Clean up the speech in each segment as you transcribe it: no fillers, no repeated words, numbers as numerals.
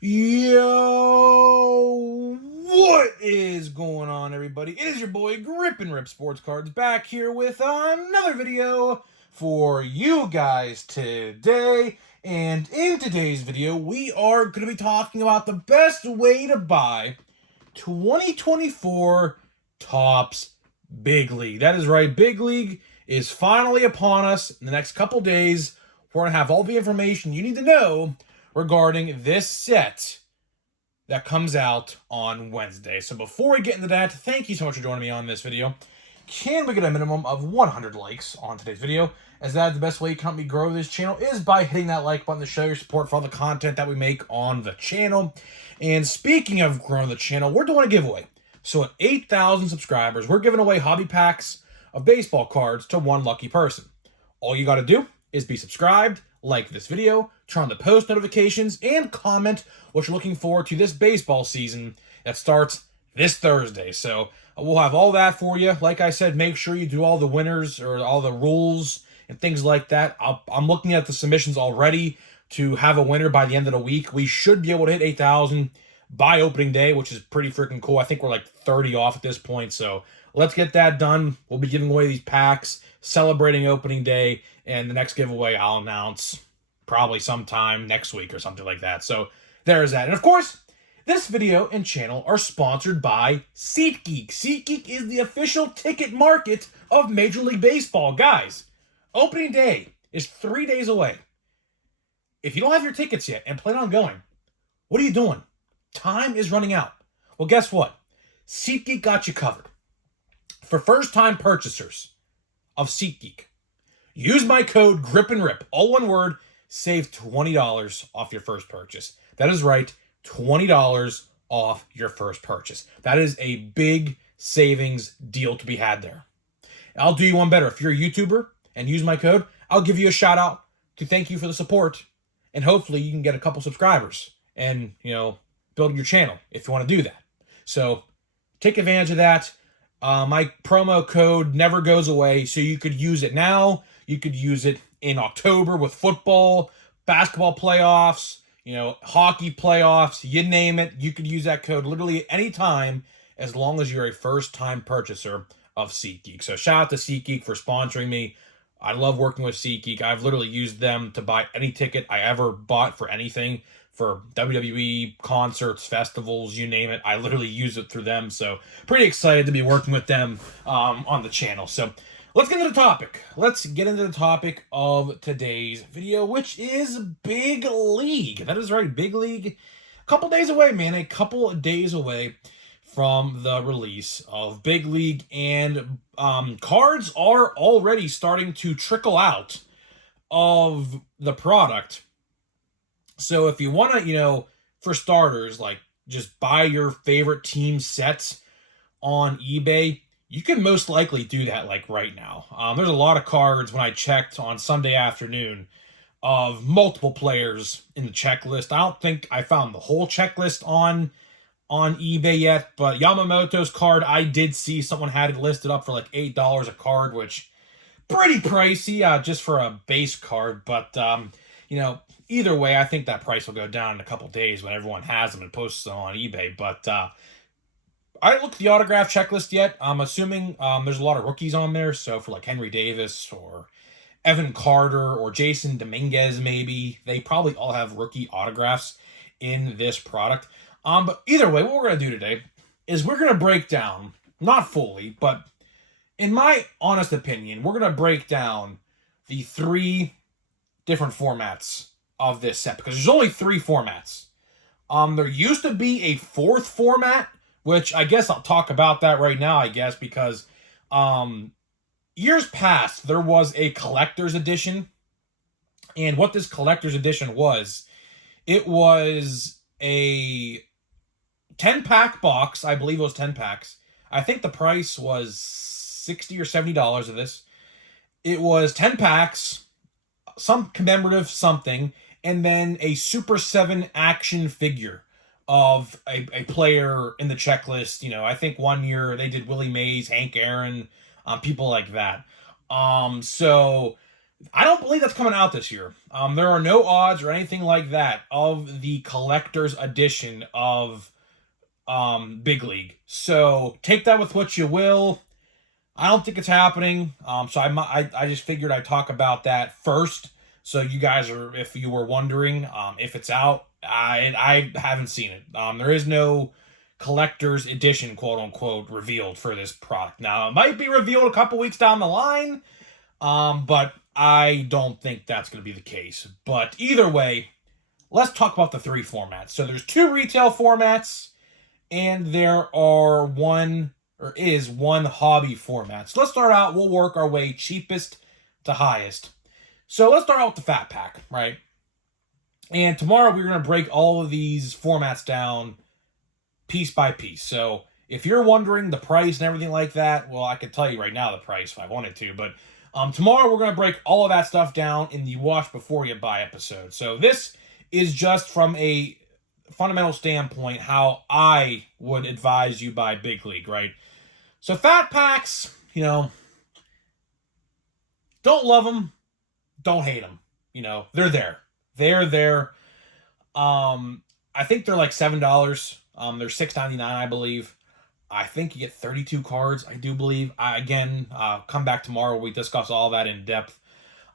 Yo, what is going on, everybody? It is your boy Grip and Rip Sports Cards back here with another video for you guys today. And in today's video, we are going to be talking about the best way to buy 2024 Topps Big League. That is right, Big League is finally upon us. In the next couple days, we're going to have all the information you need to know regarding this set that comes out on Wednesday. So before we get into that, thank you so much for joining me on this video. Can we get a minimum of 100 likes on today's video? As that is the best way you can help me grow this channel is by hitting that like button to show your support for all the content that we make on the channel. And speaking of growing the channel, we're doing a giveaway. So at 8,000 subscribers, we're giving away hobby packs of baseball cards to one lucky person. All you got to do is be subscribed, like this video, turn on the post notifications, and comment what you're looking forward to this baseball season that starts this Thursday. So we'll have all that for you. Like I said, make sure you do all the winners or all the rules and things like that. I'm looking at the submissions already to have a winner by the end of the week. We should be able to hit 8,000 by opening day, which is pretty freaking cool. I think we're like 30 off at this point, so let's get that done. We'll be giving away these packs, celebrating opening day, and the next giveaway I'll announce probably sometime next week or something like that. So there's that. And of course, this video and channel are sponsored by SeatGeek. SeatGeek is the official ticket market of Major League Baseball. Guys, opening day is 3 days away. If you don't have your tickets yet and plan on going, what are you doing? Time is running out. Well, guess what? SeatGeek got you covered. For first-time purchasers of SeatGeek, use my code GRIPANDRIP, all one word, save $20 off your first purchase. That is right, $20 off your first purchase. That is a big savings deal to be had there. I'll do you one better. If you're a YouTuber and use my code, I'll give you a shout out to thank you for the support, and hopefully you can get a couple subscribers and, build your channel if you want to do that. So take advantage of that. My promo code never goes away, so you could use it now. You could use it in October with football, basketball playoffs, hockey playoffs, you name it. You could use that code literally any time as long as you're a first-time purchaser of SeatGeek. So shout out to SeatGeek for sponsoring me. I love working with SeatGeek. I've literally used them to buy any ticket I ever bought for anything, for WWE, concerts, festivals, you name it. I literally use it through them. So pretty excited to be working with them on the channel. So let's get into the topic. Let's get into the topic of today's video, which is Big League. That is right, Big League. A couple days away, man. A couple of days away from the release of Big League. And cards are already starting to trickle out of the product. So if you want to, for starters, like just buy your favorite team sets on eBay, you can most likely do that like right now. There's a lot of cards when I checked on Sunday afternoon of multiple players in the checklist. I don't think I found the whole checklist on eBay yet, but Yamamoto's card, I did see someone had it listed up for like $8 a card, which pretty pricey just for a base card. But, either way, I think that price will go down in a couple days when everyone has them and posts them on eBay. But I didn't look at the autograph checklist yet. I'm assuming there's a lot of rookies on there. So for like Henry Davis or Evan Carter or Jason Dominguez, maybe, they probably all have rookie autographs in this product. But either way, what we're going to do today is we're going to break down, not fully, but in my honest opinion, we're going to break down the 3 different formats of this set, because there's only 3 formats. There used to be a 4th format, which I guess I'll talk about that right now, because years past, there was a collector's edition. And what this collector's edition was, it was a 10-pack box. I believe it was 10 packs. I think the price was $60 or $70 of this. It was 10 packs, some commemorative something, and then a Super 7 action figure of a player in the checklist. I think one year they did Willie Mays, Hank Aaron, people like that. So I don't believe that's coming out this year. There are no odds or anything like that of the collector's edition of Big League. So take that with what you will. I don't think it's happening. So I just figured I'd talk about that first. So you guys are, if you were wondering, if it's out, I haven't seen it. There is no collector's edition, quote unquote, revealed for this product. Now it might be revealed a couple weeks down the line, but I don't think that's going to be the case. But either way, let's talk about the three formats. So there's two retail formats, and there are one hobby format. So let's start out. We'll work our way cheapest to highest. So let's start out with the fat pack, right? And tomorrow we're going to break all of these formats down piece by piece. So if you're wondering the price and everything like that, well, I could tell you right now the price if I wanted to. But tomorrow we're going to break all of that stuff down in the watch before you buy episode. So this is just from a fundamental standpoint how I would advise you buy Big League, right? So fat packs, don't love them, don't hate them. They're there. They're there. I think they're like $7. They're $6.99, I believe. I think you get 32 cards, I do believe. Come back tomorrow where we discuss all that in depth.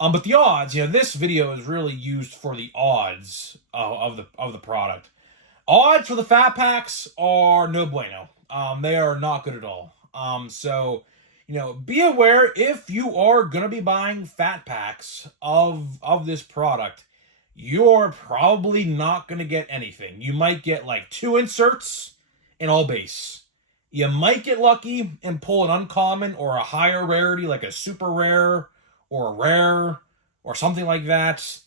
But the odds, this video is really used for the odds of the product. Odds for the fat packs are no bueno. They are not good at all. So be aware if you are gonna be buying fat packs of this product, you're probably not gonna get anything. You might get like 2 inserts in all base. You might get lucky and pull an uncommon or a higher rarity, like a super rare or a rare or something like that.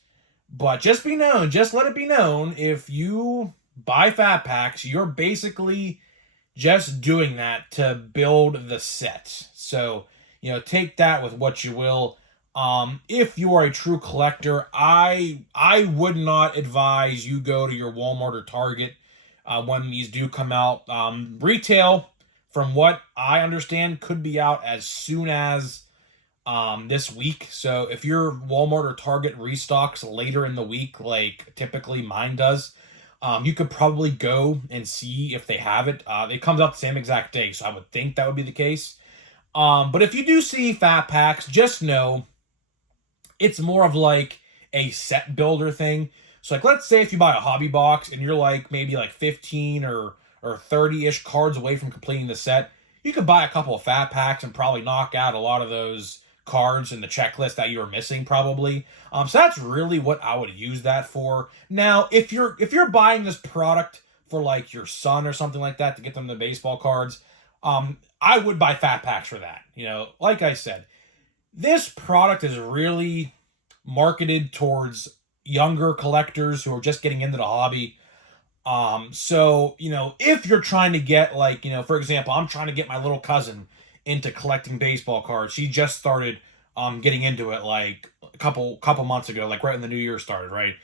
But just let it be known, if you buy fat packs, you're basically just doing that to build the set. So, take that with what you will. If you are a true collector, I would not advise you go to your Walmart or Target when these do come out. Retail, from what I understand, could be out as soon as this week. So if your Walmart or Target restocks later in the week, like typically mine does, you could probably go and see if they have it. It comes out the same exact day, so I would think that would be the case. But if you do see fat packs, just know it's more of like a set builder thing. So like, let's say if you buy a hobby box and you're like maybe like 15 or 30-ish cards away from completing the set, you could buy a couple of fat packs and probably knock out a lot of those cards in the checklist that you were missing probably. So that's really what I would use that for. Now, if you're buying this product for like your son or something like that to get them the baseball cards, I would buy fat packs for that. Like I said, this product is really marketed towards younger collectors who are just getting into the hobby. So, if you're trying to get like, for example, I'm trying to get my little cousin into collecting baseball cards. She just started getting into it like a couple months ago, like right when the new year started, right?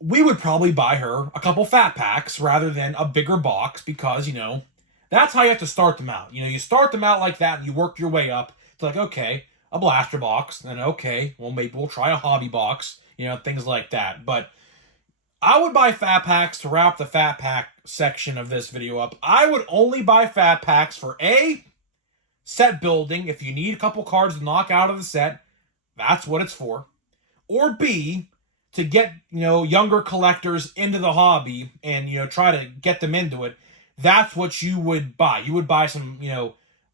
We would probably buy her a couple fat packs rather than a bigger box because, that's how you have to start them out. You start them out like that and you work your way up to like, okay, a blaster box, then okay, well maybe we'll try a hobby box, things like that. But I would buy fat packs to wrap the fat pack section of this video up. I would only buy fat packs for A, set building. If you need a couple cards to knock out of the set, that's what it's for. Or B, to get, younger collectors into the hobby and, try to get them into it. That's what you would buy. You would buy some,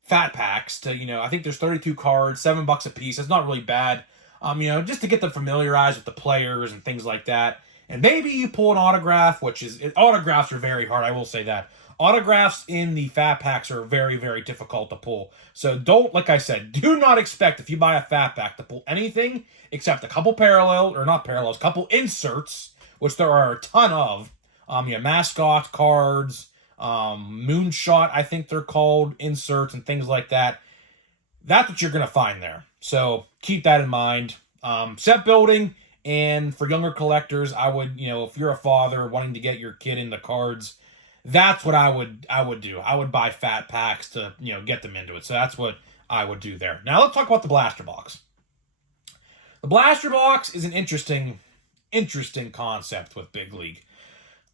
fat packs to, I think there's 32 cards, $7 a piece. It's not really bad. Just to get them familiarized with the players and things like that. And maybe you pull an autograph, autographs are very hard, I will say that. Autographs in the fat packs are very, very difficult to pull. So like I said, do not expect if you buy a fat pack to pull anything except a couple couple inserts, which there are a ton of. Mascot cards, moonshot, I think they're called, inserts and things like that. That's what you're going to find there. So keep that in mind. Set building, and for younger collectors, I would, if you're a father wanting to get your kid into cards, that's what I would do. I would buy fat packs to, get them into it. So that's what I would do there. Now let's talk about the blaster box. The blaster box is an interesting concept with Big League.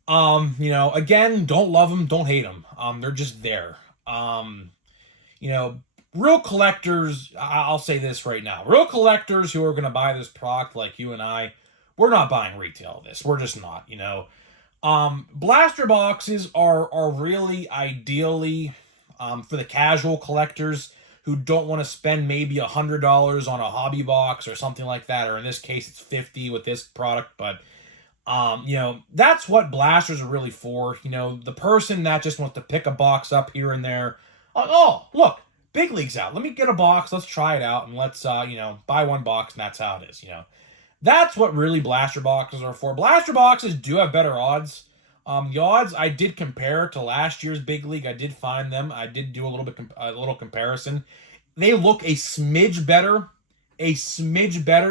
Again, don't love them, don't hate them. They're just there. You know, real collectors, I'll say this right now. Real collectors who are going to buy this product like you and I, we're not buying retail of this. We're just not, Blaster boxes are really ideally for the casual collectors who don't want to spend maybe $100 on a hobby box or something like that, or in this case it's 50 with this product, but that's what blasters are really for. The person that just wants to pick a box up here and there. Oh, look, Big League's out. Let me get a box. Let's try it out and let's buy one box, and that's how it is. That's what really blaster boxes are for. Blaster boxes do have better odds. The odds I did compare to last year's Big League. I did find them. I did do a little comparison. They look a smidge better.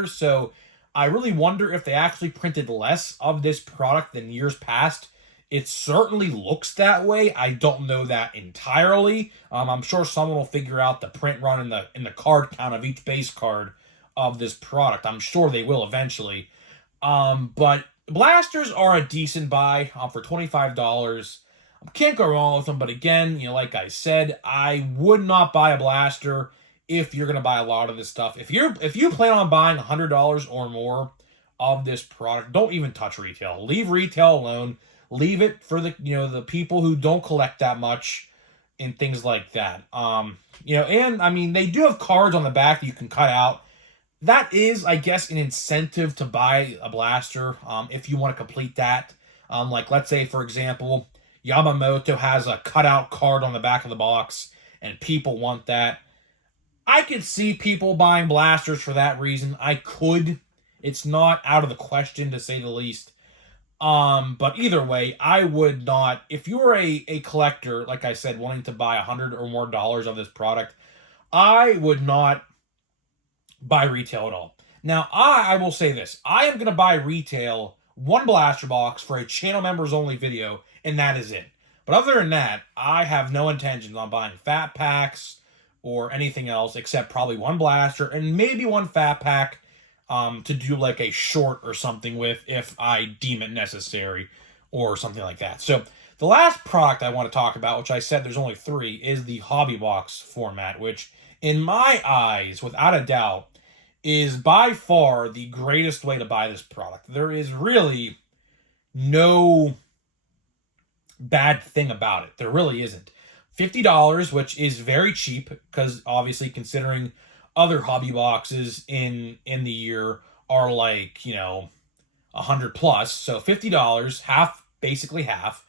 So I really wonder if they actually printed less of this product than years past. It certainly looks that way. I don't know that entirely. I'm sure someone will figure out the print run in the card count of each base card of this product. I'm sure they will eventually. But blasters are a decent buy for $25. Can't go wrong with them. But again, like I said, I would not buy a blaster if you're going to buy a lot of this stuff. If you plan on buying $100 or more of this product, don't even touch retail. Leave retail alone. Leave it for the people who don't collect that much and things like that. And I mean, they do have cards on the back that you can cut out. That is, I guess, an incentive to buy a blaster if you want to complete that. Like, let's say, for example, Yamamoto has a cutout card on the back of the box, and people want that. I could see people buying blasters for that reason. I could. It's not out of the question, to say the least. But either way, I would not. If you were a collector, like I said, wanting to buy $100 or more of this product, I would not buy retail at all. Now, I will say this. I am going to buy retail one blaster box for a channel members only video, and that is it. But other than that, I have no intentions on buying fat packs or anything else except probably one blaster and maybe one fat pack to do like a short or something with if I deem it necessary or something like that. So the last product I want to talk about, which I said there's only 3, is the hobby box format, which in my eyes, without a doubt, is by far the greatest way to buy this product. There is really no bad thing about it. There really isn't. $50, which is very cheap, because obviously considering other hobby boxes in the year are like, $100 plus. So $50, basically half.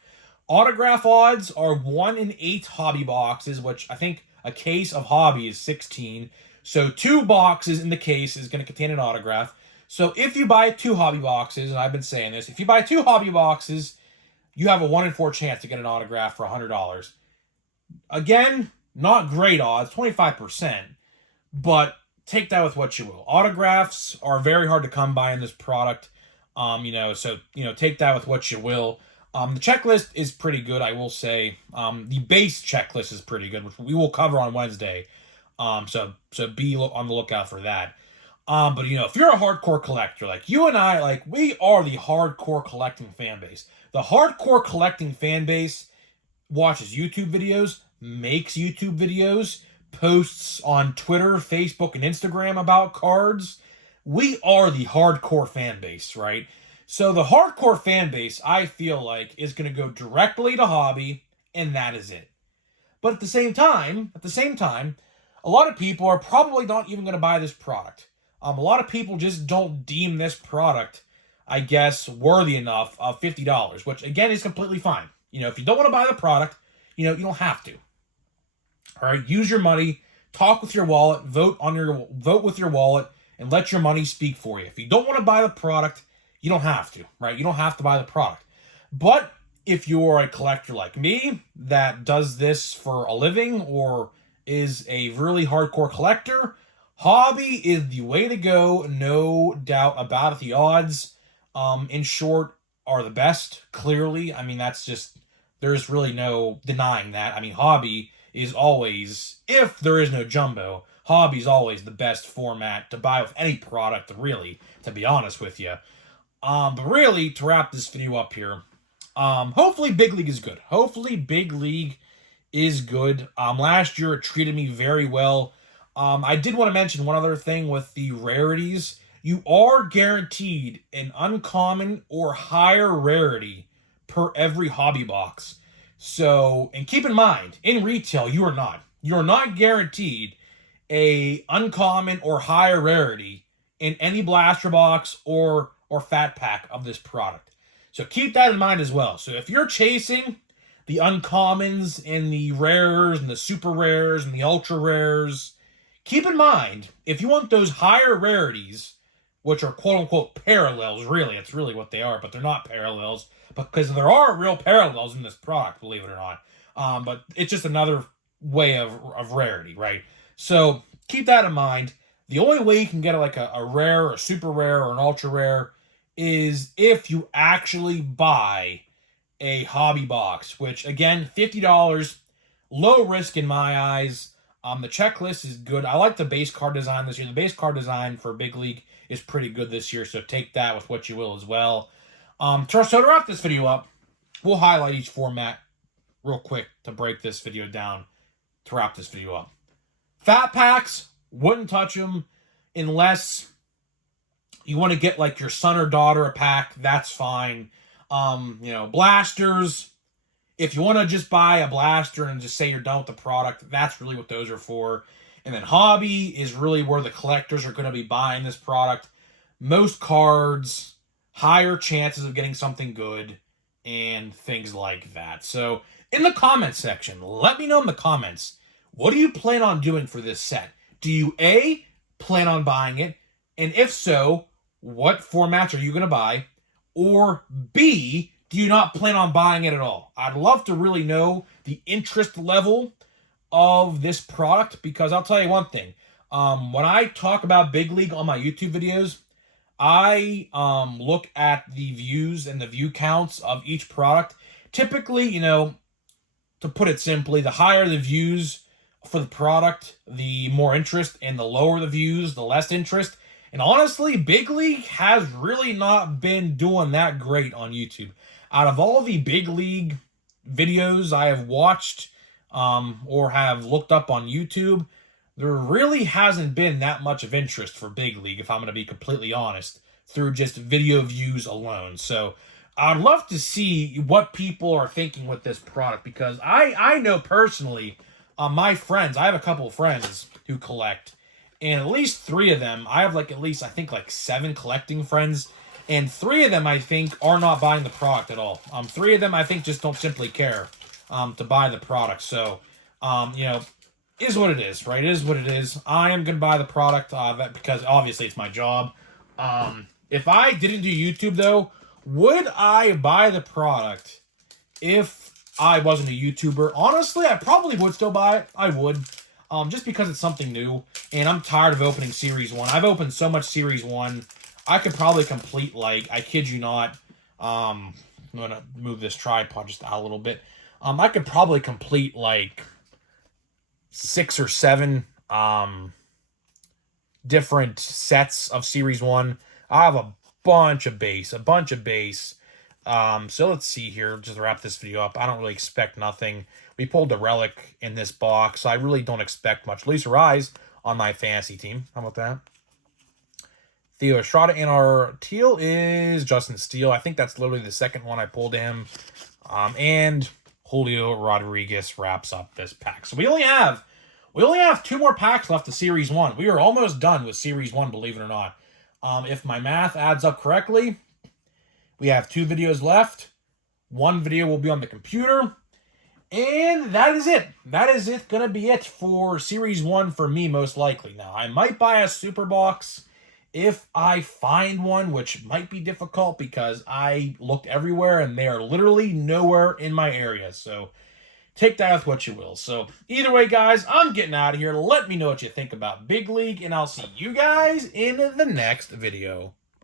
Autograph odds are 1 in 8 hobby boxes, which I think a case of hobby is 16. So 2 boxes in the case is going to contain an autograph. So if you buy 2 hobby boxes, and I've been saying this, if you buy 2 hobby boxes, you have a 1 in 4 chance to get an autograph for $100. Again, not great odds, 25%, but take that with what you will. Autographs are very hard to come by in this product, so take that with what you will. The checklist is pretty good, I will say. The base checklist is pretty good, which we will cover on Wednesday. So be on the lookout for that. But if you're a hardcore collector, like you and I, like we are the hardcore collecting fan base. The hardcore collecting fan base watches YouTube videos, makes YouTube videos, posts on Twitter, Facebook, and Instagram about cards. We are the hardcore fan base, right? So the hardcore fan base, I feel like, is going to go directly to hobby, and that is it. But at the same time, a lot of people are probably not even going to buy this product. A lot of people just don't deem this product, I guess, worthy enough of $50, which again is completely fine. If you don't want to buy the product, you don't have to. All right, use your money, talk with your wallet, vote with your wallet, and let your money speak for you. If you don't want to buy the product, you don't have to, right? You don't have to buy the product. But if you're a collector like me that does this for a living or is a really hardcore collector, hobby is the way to go, no doubt about it. The odds, in short, are the best, clearly. I mean, that's just, there's really no denying that. I mean, hobby is always, if there is no jumbo, hobby's always the best format to buy with any product, really, to be honest with you. But really, to wrap this video up here, hopefully Big League is good. Hopefully Big League is good. Last year it treated me very well. I did want to mention one other thing with the rarities. You are guaranteed an uncommon or higher rarity per every hobby box. So, and keep in mind, in retail, you are not. You are not guaranteed a uncommon or higher rarity in any blaster box or fat pack of this product. So keep that in mind as well. So if you're chasing the uncommons and the rares and the super rares and the ultra rares, keep in mind, if you want those higher rarities, which are quote-unquote parallels, really, it's really what they are, but they're not parallels, because there are real parallels in this product, believe it or not. But it's just another way of rarity, right? So keep that in mind. The only way you can get like a rare, a super rare, or an ultra rare is if you actually buy a hobby box, which, again, $50, low risk in my eyes. The checklist is good. I like the base card design this year. The base card design for Big League is pretty good this year, so take that with what you will as well. So to wrap this video up, we'll highlight each format real quick to break this video down to wrap this video up. Fat packs, wouldn't touch them unless you want to get like your son or daughter a pack, that's fine. Blasters, if you want to just buy a blaster and just say you're done with the product, that's really what those are for. And then hobby is really where the collectors are going to be buying this product. Most cards, higher chances of getting something good, and things like that. So in the comments section, let me know in the comments, what do you plan on doing for this set? Do you A, plan on buying it? And if so, what formats are you going to buy? Or B, do you not plan on buying it at all? I'd love to really know the interest level of this product, because I'll tell you one thing. When I talk about Big League on my YouTube videos, I look at the views and the view counts of each product. Typically, to put it simply, the higher the views for the product, the more interest, and the lower the views, the less interest. And honestly, Big League has really not been doing that great on YouTube. Out of all the Big League videos I have watched or have looked up on YouTube, there really hasn't been that much of interest for Big League, if I'm going to be completely honest, through just video views alone. So I'd love to see what people are thinking with this product, because I know personally, my friends, I have a couple of friends who collect, and at least 3 of them, I have at least 7 collecting friends, and 3 of them, I think, are not buying the product at all. 3 of them, I think, just don't simply care to buy the product. So, is what it is, right? It is what it is. I am going to buy the product because, obviously, it's my job. If I didn't do YouTube, though, would I buy the product if I wasn't a YouTuber? Honestly, I probably would still buy it. I would. Just because it's something new, and I'm tired of opening Series 1. I've opened so much Series 1, I could probably complete, I kid you not, I'm going to move this tripod just out a little bit. I could probably complete, 6 or 7 different sets of Series 1. I have a bunch of base. So let's see here, just to wrap this video up. I don't really expect nothing. We pulled a relic in this box, so I really don't expect much. Lisa Rise on my fantasy team. How about that? Theo Estrada, and our teal is Justin Steele. I think that's literally the second one I pulled him. And Julio Rodriguez wraps up this pack. So we only have 2 more packs left of Series 1. We are almost done with Series 1, believe it or not. If my math adds up correctly, we have 2 videos left. 1 video will be on the computer. And that is it. That is it. Gonna be it for Series 1 for me, most likely. Now, I might buy a super box if I find one, which might be difficult because I looked everywhere and they are literally nowhere in my area. So take that with what you will. So either way, guys, I'm getting out of here. Let me know what you think about Big League, and I'll see you guys in the next video.